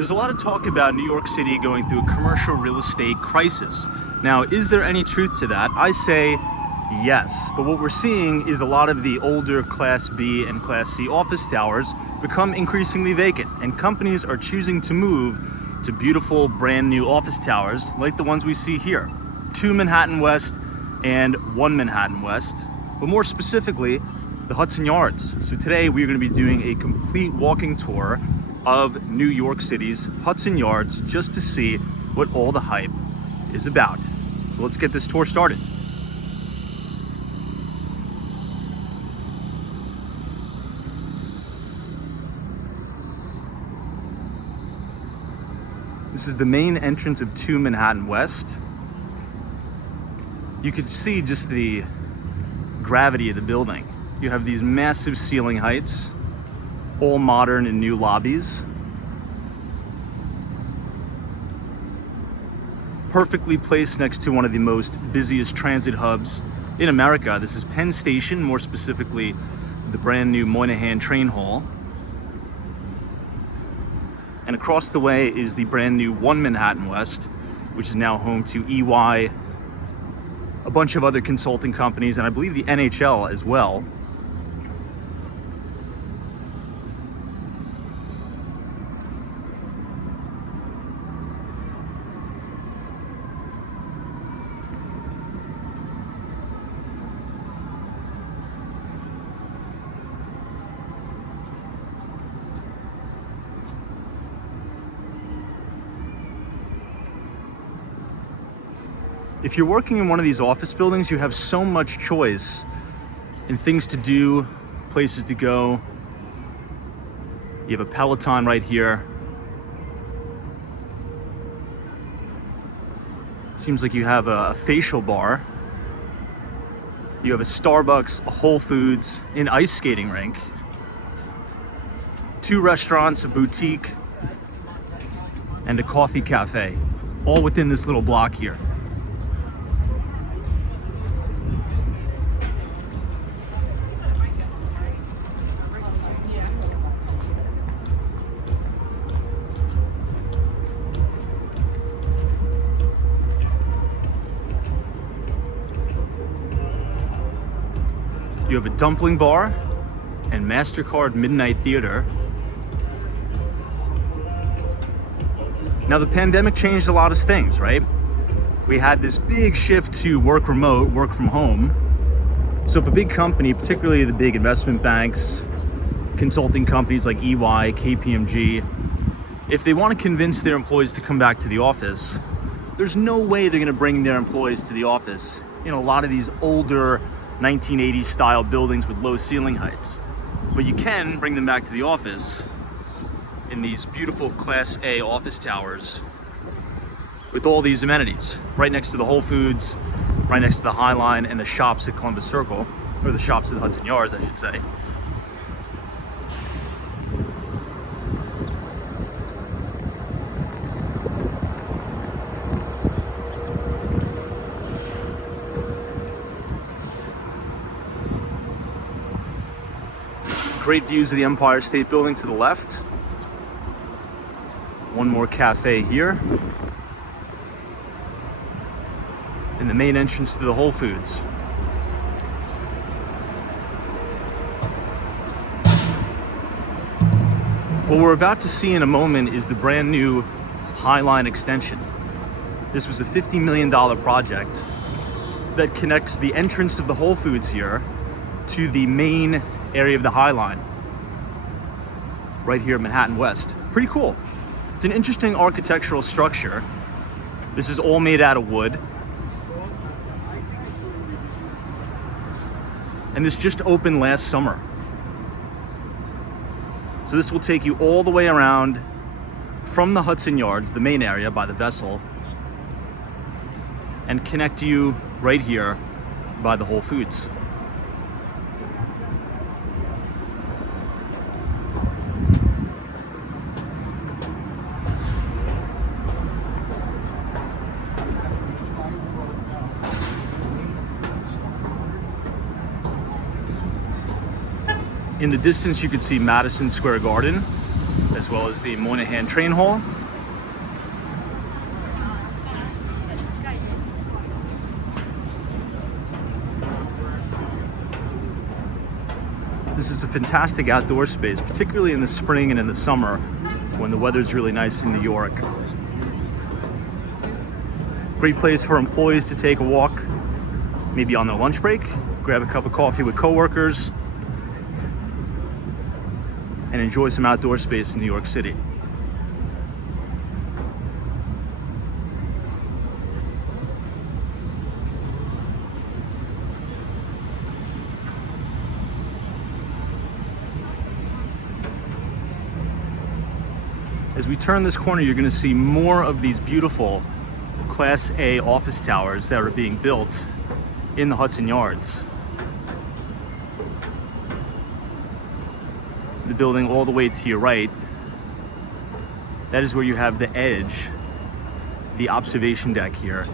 There's a lot of talk about New York City going through a commercial real estate crisis. Now, is there any truth to that? I say yes, but what we're seeing is a lot of the older Class B and Class C office towers become increasingly vacant, and companies are choosing to move to beautiful brand new office towers like the ones we see here. 2 Manhattan West and 1 Manhattan West, but more specifically, the Hudson Yards. So today we're going to be doing a complete walking tour of New York City's Hudson Yards just to see what all the hype is about. So let's get this tour started. This is the main entrance of 2 Manhattan West. You could see just the gravity of the building. You have these massive ceiling heights, all modern and new lobbies. Perfectly placed next to one of the most busiest transit hubs in America. This is Penn Station, more specifically the brand new Moynihan Train Hall. And across the way is the brand new 1 Manhattan West, which is now home to EY, a bunch of other consulting companies, and I believe the NHL as well. If you're working in one of these office buildings, you have so much choice in things to do, places to go. You have a Peloton right here. Seems like you have a facial bar. You have a Starbucks, a Whole Foods, an ice skating rink, 2 restaurants, a boutique, and a coffee cafe, all within this little block here. You have a dumpling bar and MasterCard Midnight Theater. Now, the pandemic changed a lot of things, right? We had this big shift to work remote, work from home. So if a big company, particularly the big investment banks, consulting companies like EY, KPMG, if they want to convince their employees to come back to the office, there's no way they're going to bring their employees to the office in a lot of these older 1980s style buildings with low ceiling heights. But you can bring them back to the office in these beautiful Class A office towers with all these amenities, right next to the Whole Foods, right next to the High Line and the shops at Columbus Circle, or the shops at the Hudson Yards, I should say. Great views of the Empire State Building to the left. One more cafe here. And the main entrance to the Whole Foods. What we're about to see in a moment is the brand new High Line extension. This was a $50 million project that connects the entrance of the Whole Foods here to the main area of the High Line, right here at Manhattan West. Pretty cool. It's an interesting architectural structure. This is all made out of wood. And this just opened last summer. So this will take you all the way around from the Hudson Yards, the main area by the vessel, and connect you right here by the Whole Foods. In the distance, you could see Madison Square Garden as well as the Moynihan Train Hall. This is a fantastic outdoor space, particularly in the spring and in the summer when the weather's really nice in New York. Great place for employees to take a walk, maybe on their lunch break, grab a cup of coffee with coworkers, and enjoy some outdoor space in New York City. As we turn this corner, you're going to see more of these beautiful Class A office towers that are being built in the Hudson Yards. The building all the way to your right, that is where you have the Edge, the observation deck here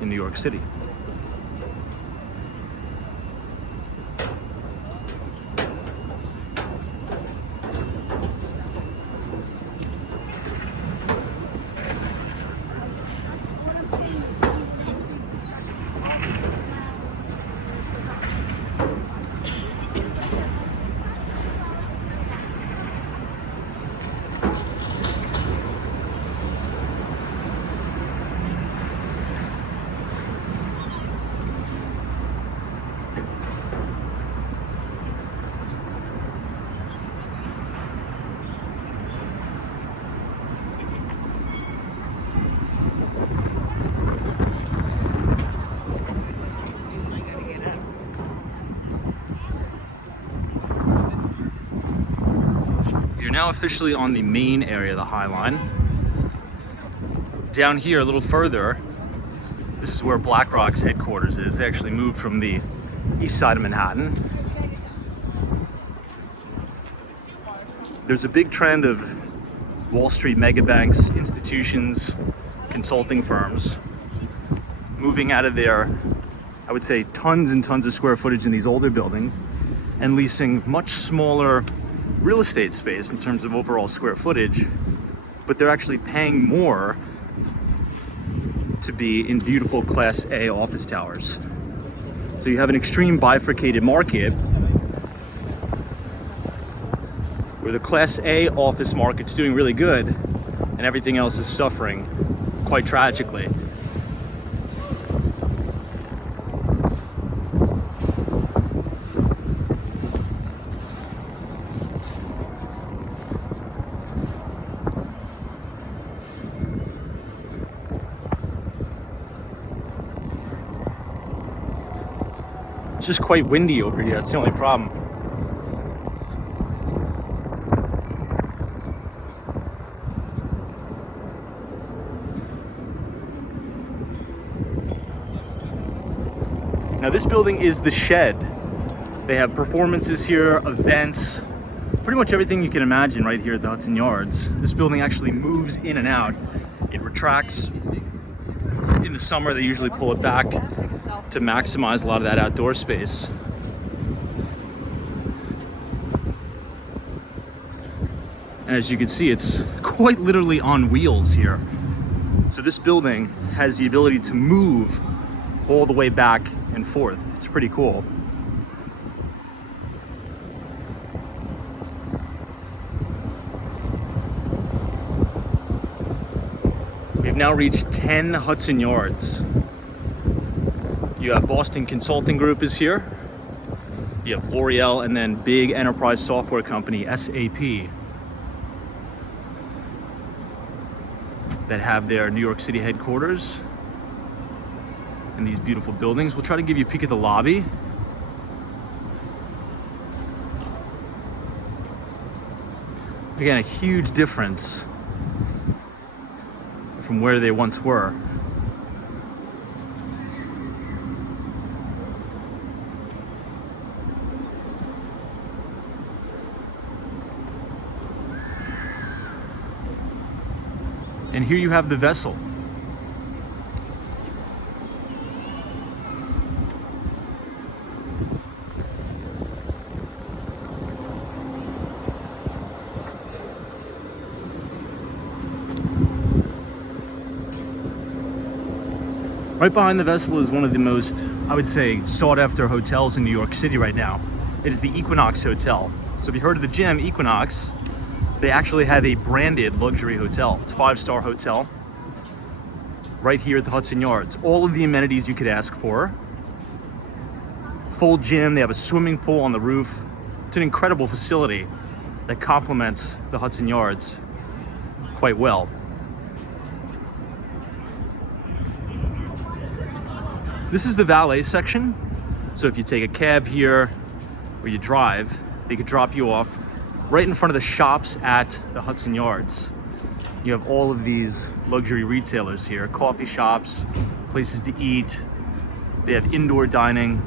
in New York City. You're now officially on the main area of the High Line. Down here a little further, this is where BlackRock's headquarters is. They actually moved from the east side of Manhattan. There's a big trend of Wall Street mega banks, institutions, consulting firms moving out of their, I would say, tons and tons of square footage in these older buildings and leasing much smaller real estate space in terms of overall square footage, but they're actually paying more to be in beautiful Class A office towers. So you have an extreme bifurcated market where the Class A office market's doing really good and everything else is suffering quite tragically. It's just quite windy over here, that's the only problem. Now this building is the Shed. They have performances here, events, pretty much everything you can imagine right here at the Hudson Yards. This building actually moves in and out. It retracts. In the summer, they usually pull it back to maximize a lot of that outdoor space. And as you can see, it's quite literally on wheels here. So this building has the ability to move all the way back and forth. It's pretty cool. We've now reached 10 Hudson Yards. You have Boston Consulting Group is here. You have L'Oreal, and then big enterprise software company, SAP, that have their New York City headquarters in these beautiful buildings. We'll try to give you a peek at the lobby. Again, a huge difference from where they once were. And here you have the vessel. Right behind the vessel is one of the most, I would say, sought after hotels in New York City right now. It is the Equinox Hotel. So if you heard of the gym, Equinox, they actually have a branded luxury hotel. It's a 5-star hotel right here at the Hudson Yards. All of the amenities you could ask for. Full gym, they have a swimming pool on the roof. It's an incredible facility that complements the Hudson Yards quite well. This is the valet section. So if you take a cab here or you drive, they could drop you off right in front of the shops at the Hudson Yards. You have all of these luxury retailers here, coffee shops, places to eat. They have indoor dining.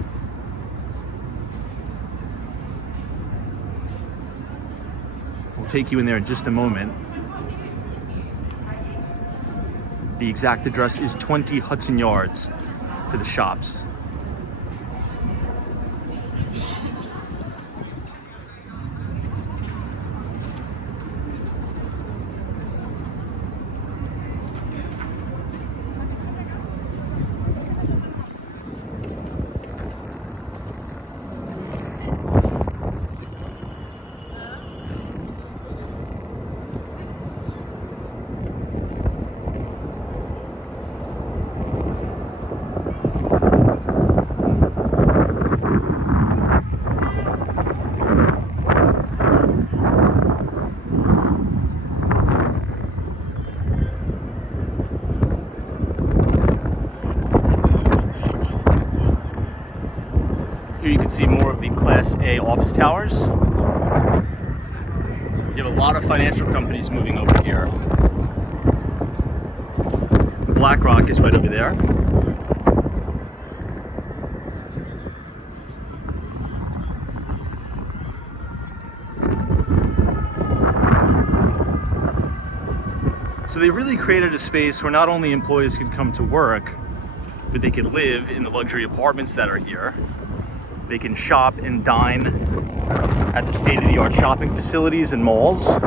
We'll take you in there in just a moment. The exact address is 20 Hudson Yards for the shops. Here you can see more of the Class A office towers. You have a lot of financial companies moving over here. BlackRock is right over there. So they really created a space where not only employees could come to work, but they could live in the luxury apartments that are here. They can shop and dine at the state-of-the-art shopping facilities and malls. They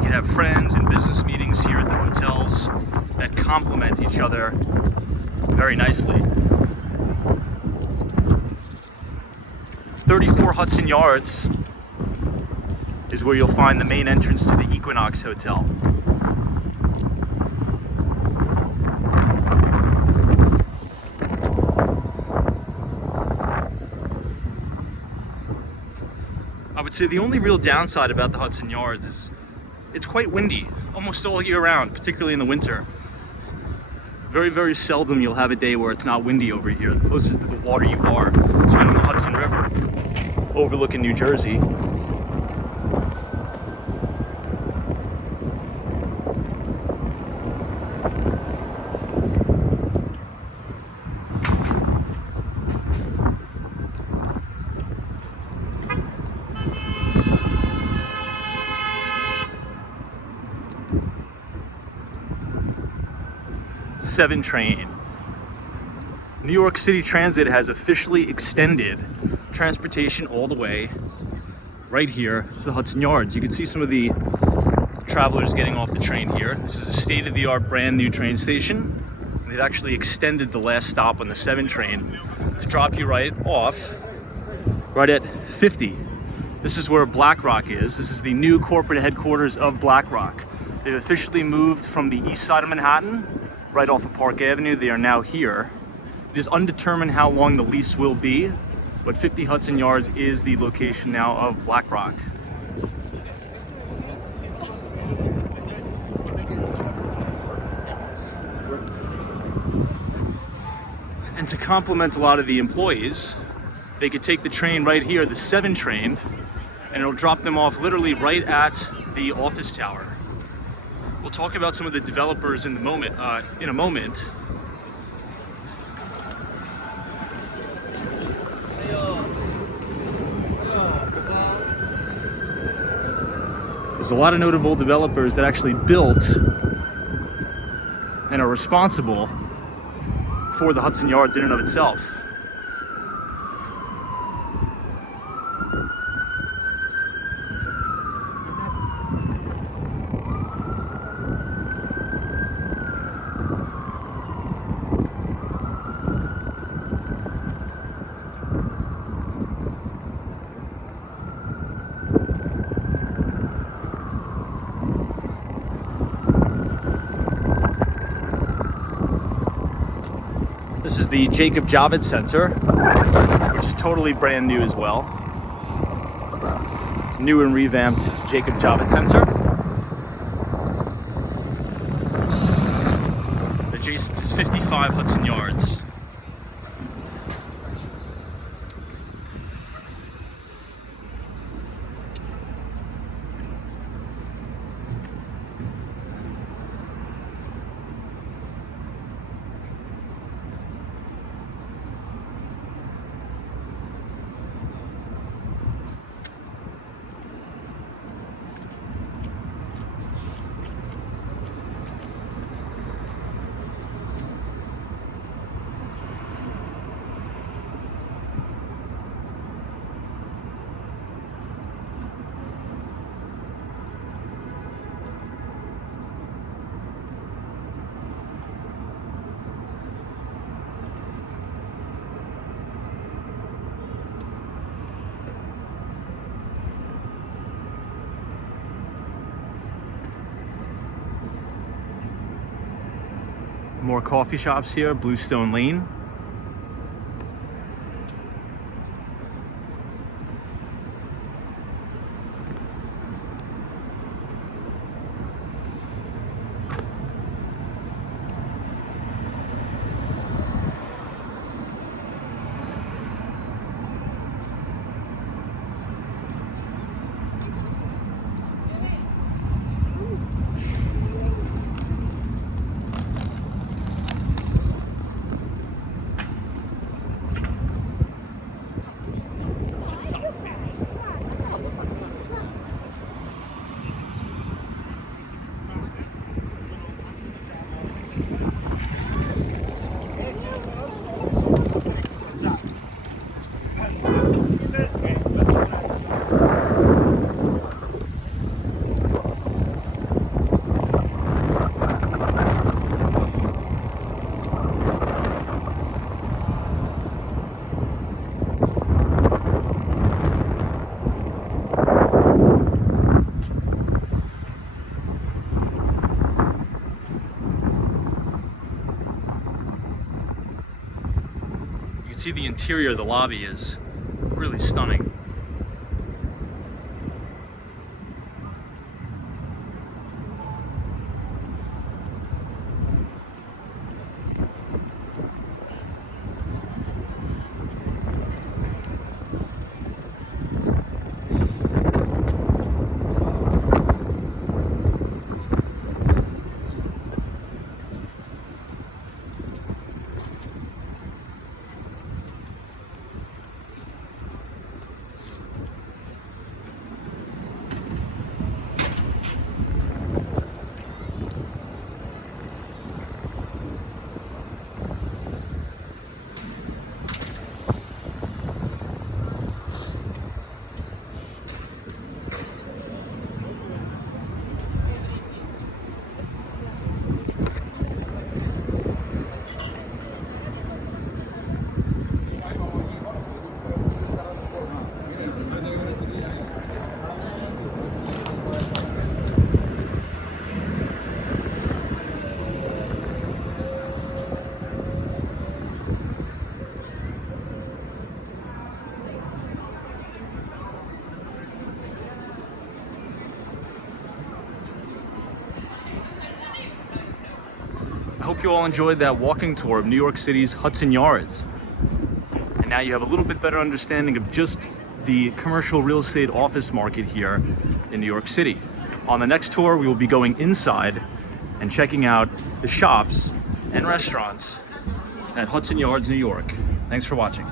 can have friends and business meetings here at the hotels that complement each other very nicely. 34 Hudson Yards is where you'll find the main entrance to the Equinox Hotel. I would say the only real downside about the Hudson Yards is it's quite windy almost all year round, particularly in the winter. Very, very seldom you'll have a day where it's not windy over here. The closer to the water you are, it's right on the Hudson River, overlooking New Jersey. '7 train. New York City Transit has officially extended transportation all the way right here to the Hudson Yards. You can see some of the travelers getting off the train here. This is a state-of-the-art brand new train station. They've actually extended the last stop on the '7 train to drop you right off right at 50. This is where BlackRock is. This is the new corporate headquarters of BlackRock. They've officially moved from the east side of Manhattan, right off of Park Avenue. They are now here. It is undetermined how long the lease will be, but 50 Hudson Yards is the location now of BlackRock. And to complement a lot of the employees, they could take the train right here, the '7 train, and it'll drop them off literally right at the office tower. We'll talk about some of the developers in a moment. There's a lot of notable developers that actually built and are responsible for the Hudson Yards in and of itself. This is the Jacob Javits Center, which is totally brand new as well. New and revamped Jacob Javits Center. Adjacent is 55 Hudson Yards. More coffee shops here, Bluestone Lane. You can see the interior of the lobby is really stunning. I hope you all enjoyed that walking tour of New York City's Hudson Yards. And now you have a little bit better understanding of just the commercial real estate office market here in New York City. On the next tour, we will be going inside and checking out the shops and restaurants at Hudson Yards, New York. Thanks for watching.